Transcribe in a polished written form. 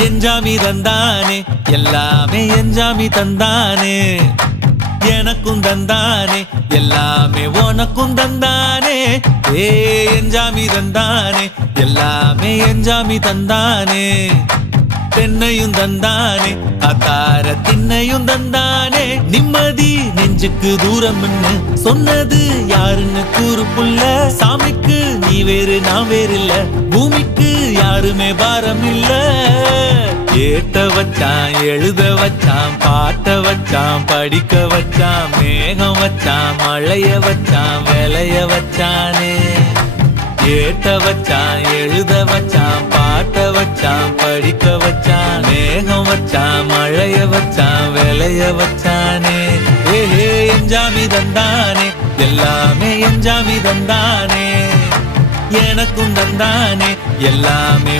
எஞ்சாமி தந்தானே எல்லாமே எஞ்சாமி தந்தானே எனக்கும் தந்தானே எல்லாமே உனக்கும் தந்தானே ஏ எஞ்சாமி தந்தானே எல்லாமே எஞ்சாமி தந்தானே தென்னையும் தந்தானே அத்தார திண்ணையும் தந்தானே நிம்மதி நெஞ்சுக்கு தூரம் சொன்னது யாருன்னு கூறு புள்ள சாமிக்கு நீ வேறு நான் வேறு இல்ல பூமிக்கு யாருமே பாரம் இல்ல ஏத்த வச்சான் எழுத வச்சான் பாட்ட வச்சான் படிக்க வச்சான் மேகம் வச்சான் மழைய வச்சான் விளைய வச்சானே ஏத்த வச்சான் எழுத வச்சான் பாட்ட வச்சான் படிக்க வச்சான் மேகம் வச்சான் மழைய வச்சான் விளைய வச்சானே ஏஹே எஞ்சாமி தந்தானே எல்லாமே எஞ்சாமி தந்தானே எனக்கும் தந்தானே எல்லாமே